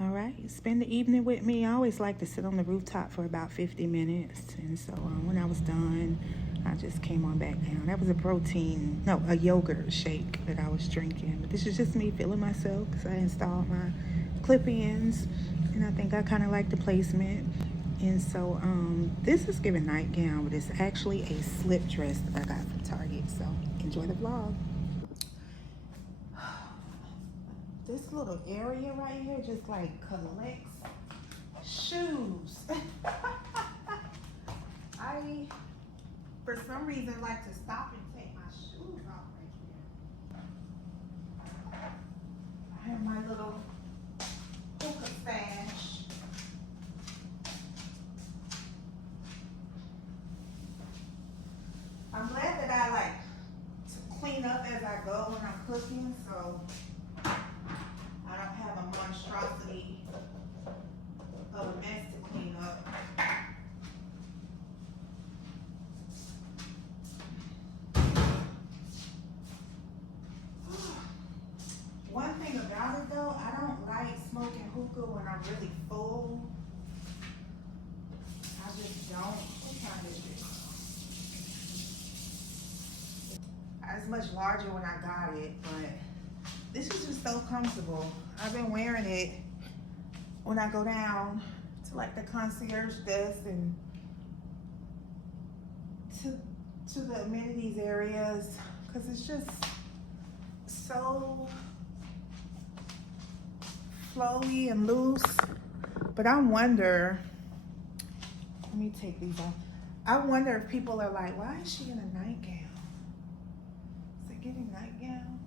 All right, spend the evening with me. I always like to sit on the rooftop for about 50 minutes. And so when I was done, I just came on back down. That was a yogurt shake that I was drinking. But this is just me feeling myself because I installed my clip-ins. And I think I kind of like the placement. And so this is giving nightgown, but it's actually a slip dress that I got from Target. So enjoy the vlog. This little area right here just like collects shoes. I, for some reason, like to stop and take my shoes off right here. I have my little hookah stash. I'm glad that I like to clean up as I go when I'm cooking, so I don't have a monstrosity of a mess to clean up. One thing about it though, I don't like smoking hookah when I'm really full. I just don't. What kind is this? It's much larger when I got it, but this is just so comfortable. I've been wearing it when I go down to like the concierge desk and to the amenities areas, because it's just so flowy and loose. But I wonder, let me take these off. I wonder if people are like, why is she in a nightgown? Is it giving nightgown?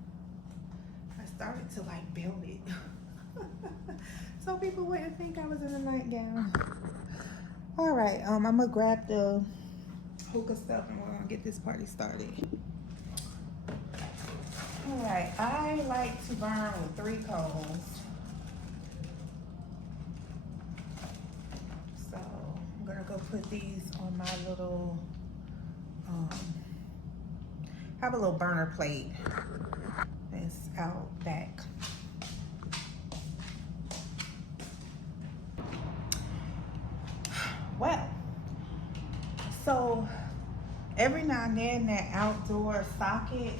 I started to like build it so people wouldn't think I was in a nightgown. All right, I'm gonna grab the hookah stuff and we're gonna get this party started. All right, I like to burn with 3 coals. So I'm gonna go put these on my little, have a little burner plate that's out back. Well, so every now and then that outdoor socket,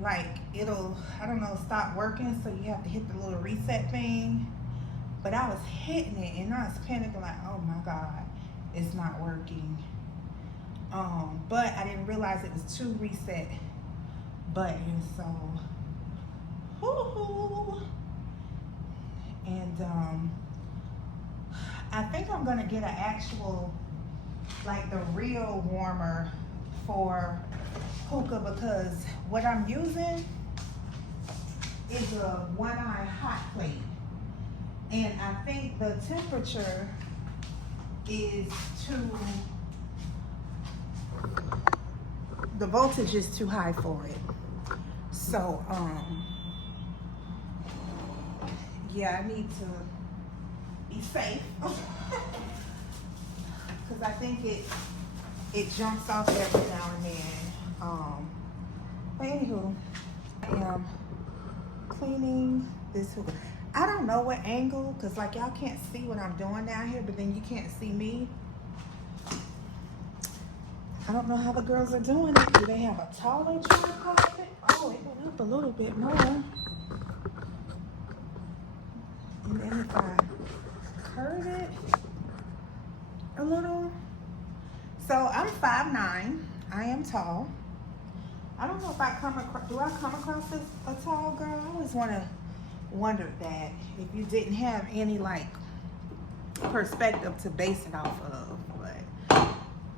like it'll, I don't know, stop working, so you have to hit the little reset thing. But I was hitting it and I was panicking like, oh my God, it's not working. But I didn't realize it was 2 reset buttons, so whoo-hoo. And I think I'm gonna get an actual, like the real warmer for hookah, because what I'm using is a 1-eye hot plate. And I think the temperature is the voltage is too high for it. So, yeah, I need to be safe. Because I think it jumps off every now and then. But anywho, I am cleaning this hookah. I don't know what angle, because like y'all can't see what I'm doing down here, but then you can't see me. I don't know how the girls are doing it. Do they have a taller tripod? Oh, it went up a little bit more. And then if I curve it a little. So I'm 5'9". I am tall. I don't know if I come across, do I come across as a tall girl? I always wondered that, if you didn't have any like perspective to base it off of. But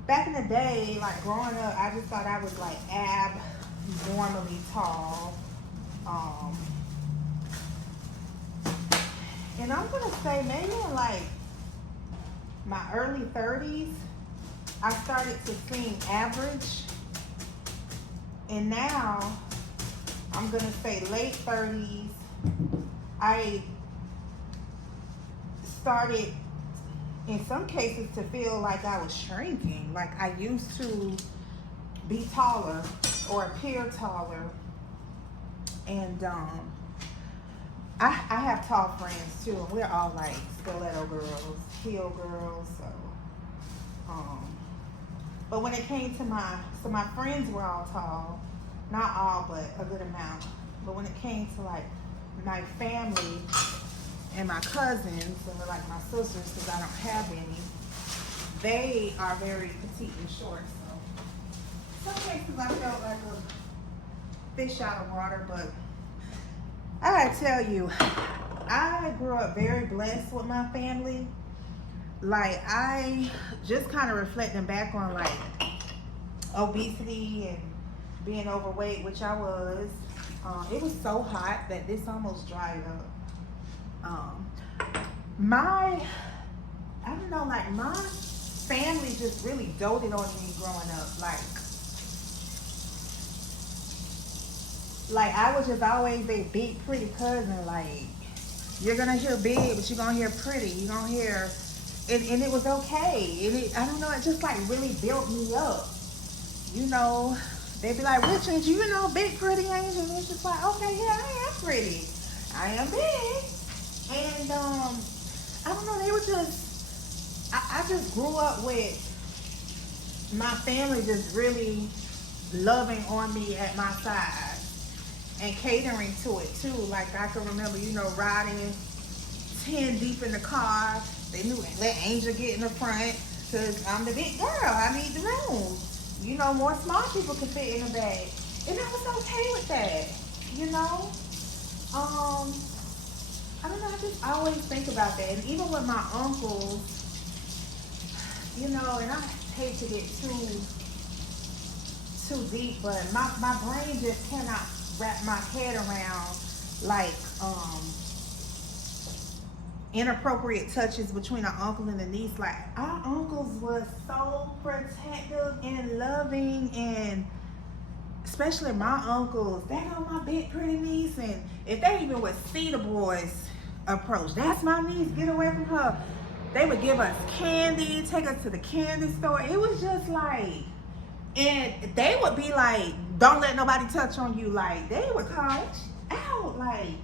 back in the day, like growing up, I just thought I was like abnormally tall. And I'm gonna say maybe in like my early 30s, I started to seem average. And now I'm gonna say late 30s, I started in some cases to feel like I was shrinking. Like I used to be taller or appear taller. And I have tall friends too, and we're all like stiletto girls, heel girls. So, but when it came to my friends were all tall, not all, but a good amount. But when it came to like my family and my cousins, or like my sisters, because I don't have any, they are very petite and short. So some cases I felt like a fish out of water, but I gotta tell you, I grew up very blessed with my family. Like, I just kind of reflecting back on like obesity and being overweight, which I was. It was so hot that this almost dried up. I don't know, like my family just really doted on me growing up. Like I was just always a big, pretty cousin. Like, you're gonna hear big, but you're gonna hear pretty. You're gonna hear, and it was okay. I don't know, it just like really built me up. You know, they'd be like, which one's you know, big, pretty angel? And it's just like, okay, yeah, I am pretty. I am big. And I don't know, they were just, I just grew up with my family just really loving on me at my side. And catering to it too. Like I can remember, you know, riding 10 deep in the car. They knew, let Angel get in the front because I'm the big girl. I need the room. You know, more small people can fit in the bag. And I was okay with that. You know? I don't know, I just always think about that. And even with my uncles, you know, and I hate to get too deep, but my brain just cannot wrap my head around like inappropriate touches between an uncle and a niece. Like our uncles was so protective and loving, and especially my uncles, they got my big pretty niece, and if they even would see the boys approach, that's my niece, get away from her, they would give us candy, take us to the candy store. It was just like, and they would be like, don't let nobody touch on you. Like, they would call it out. Like,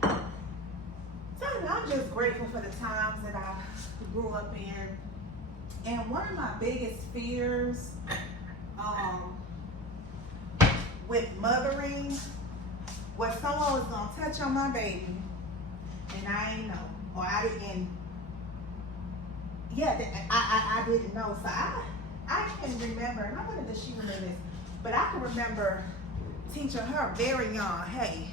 so I'm just grateful for the times that I grew up in. And one of my biggest fears with mothering was someone was going to touch on my baby and I ain't know. Or I didn't, I didn't know. So I can remember, and I wonder if she remember this, but I can remember teaching her very young, hey,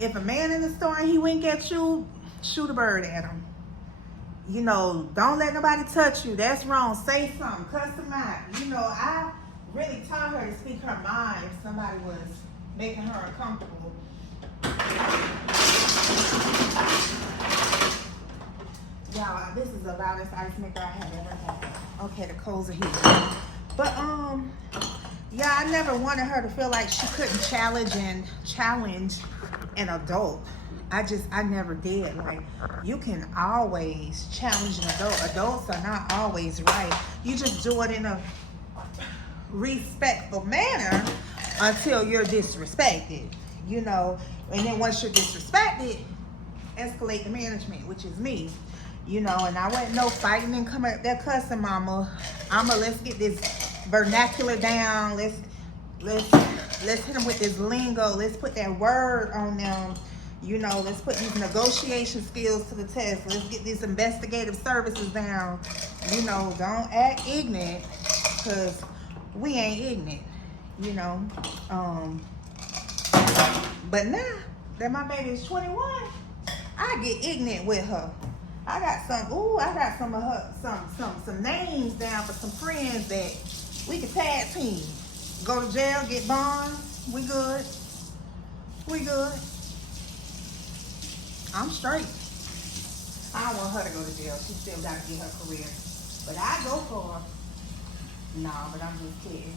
if a man in the store and he wink at you, shoot a bird at him. You know, don't let nobody touch you. That's wrong. Say something. Cuss them out. You know, I really taught her to speak her mind if somebody was making her uncomfortable. Y'all, this is the loudest ice maker I have ever had. Okay, the coals are here. But yeah, I never wanted her to feel like she couldn't challenge an adult. I never did. Like, you can always challenge an adult. Adults are not always right. You just do it in a respectful manner until you're disrespected, you know. And then once you're disrespected, escalate to management, which is me, you know. And I wasn't no fighting and coming up there cussing, mama. Let's get this vernacular down. Let's hit them with this lingo. Let's put that word on them. You know, let's put these negotiation skills to the test. Let's get these investigative services down. You know, don't act ignorant, because we ain't ignorant, you know. But now that my baby is 21, I get ignorant with her. I got some of her, some names down for some friends that we can tag team. Go to jail, get bond. We good. I'm straight. I don't want her to go to jail. She still got to get her career. But I go for her. No, but I'm just kidding.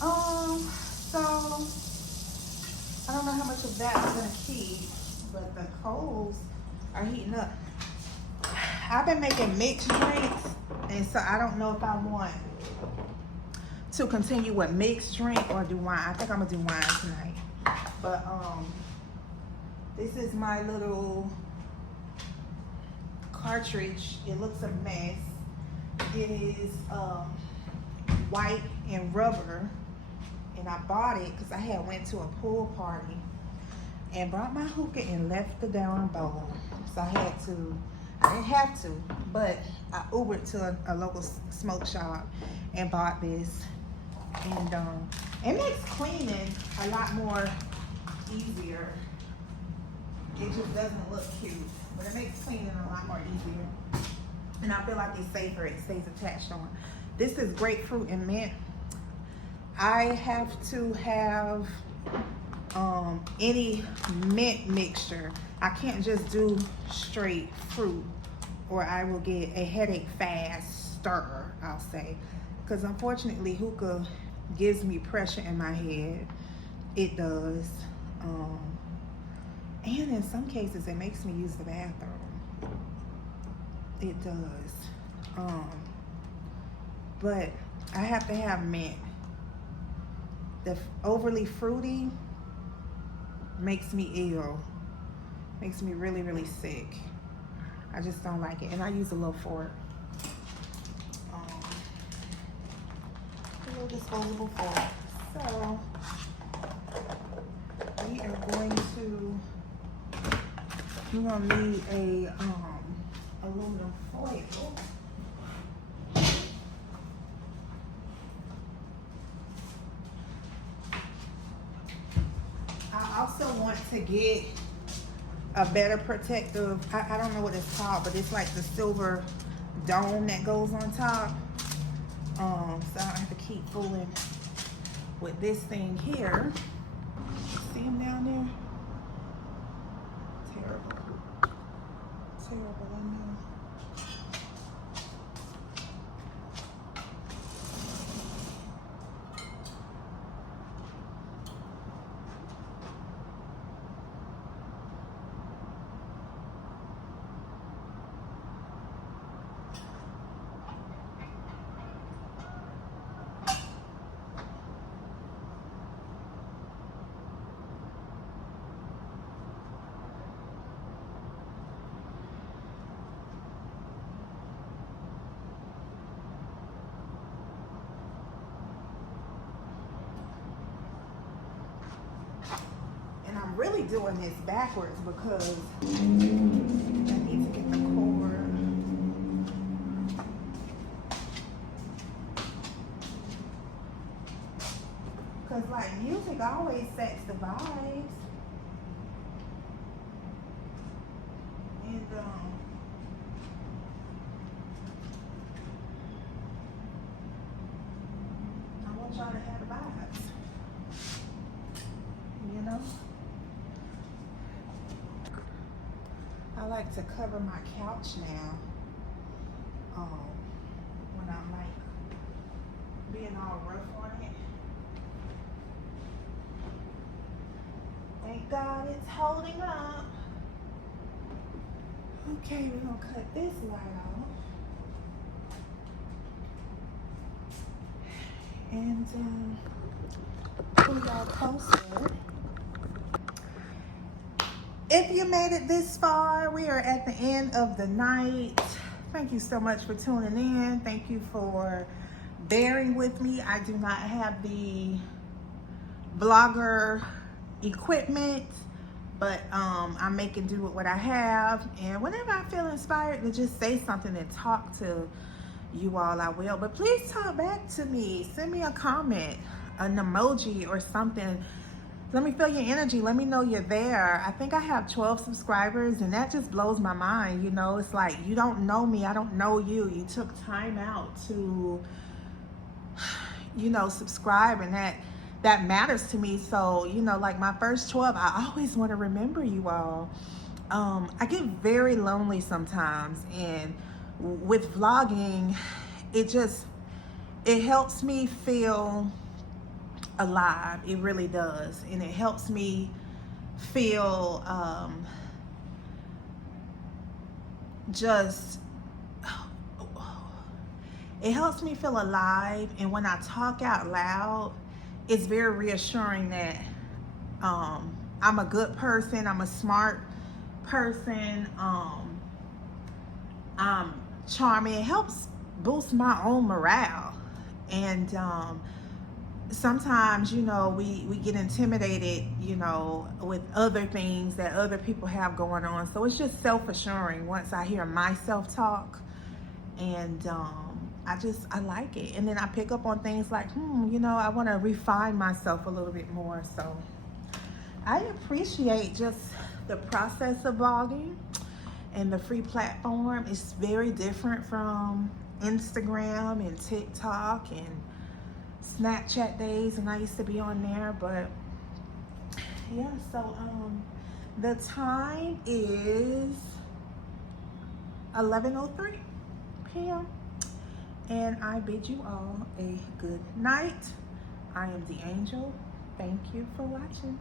So I don't know how much of that I'm gonna keep, but the coals are heating up. I've been making mixed drinks, and so I don't know if I want to continue with mixed drink or do wine. I think I'm gonna do wine tonight. But this is my little cartridge. It looks a mess. It is white and rubber, and I bought it because I had went to a pool party and brought my hookah and left the darn bowl. So I didn't have to, but I Ubered to a local smoke shop and bought this. And it makes cleaning a lot more easier. It just doesn't look cute, but it makes cleaning a lot more easier. And I feel like it's safer, it stays attached on. This is grapefruit and mint. I have to have any mint mixture. I can't just do straight fruit or I will get a headache faster, I'll say. Because unfortunately, hookah gives me pressure in my head. It does. And in some cases, it makes me use the bathroom. It does. But I have to have mint. The overly fruity makes me ill. Makes me really, really sick. I just don't like it. And I use a little fork. A little disposable fork. So we are going to, you're gonna need a aluminum foil. I also want to get a better protective, I don't know what it's called, but it's like the silver dome that goes on top. So I don't have to keep fooling with this thing here. See him down there? Terrible. Terrible, I know. Really doing this backwards because I need to get the cord. Because like music always sets the vibes. And I want y'all to have the vibes. You know? I like to cover my couch now when I'm like being all rough on it. Thank God it's holding up. Okay, we're gonna cut this light off. And pull y'all closer. If you made it this far, we are at the end of the night. Thank you so much for tuning in. Thank you for bearing with me. I do not have the vlogger equipment, but I'm making do with what I have. And whenever I feel inspired to just say something and talk to you all, I will. But please talk back to me. Send me a comment, an emoji or something. Let me feel your energy. Let me know you're there. I think I have 12 subscribers and that just blows my mind. You know, it's like, you don't know me. I don't know you. You took time out to, you know, subscribe, and that matters to me. So, you know, like my first 12, I always want to remember you all. I get very lonely sometimes, and with vlogging, it helps me feel alive. It really does. And it helps me feel it helps me feel alive. And when I talk out loud, it's very reassuring that I'm a good person. I'm a smart person. I'm charming. It helps boost my own morale. And sometimes, you know, we get intimidated, you know, with other things that other people have going on. So it's just self-assuring once I hear myself talk. And I like it. And then I pick up on things like, you know, I want to refine myself a little bit more. So I appreciate just the process of blogging, and the free platform is very different from Instagram and TikTok and Snapchat days, and I used to be on there. But yeah, so the time is 11:03 p.m. and I bid you all a good night. I am the Angel. Thank you for watching.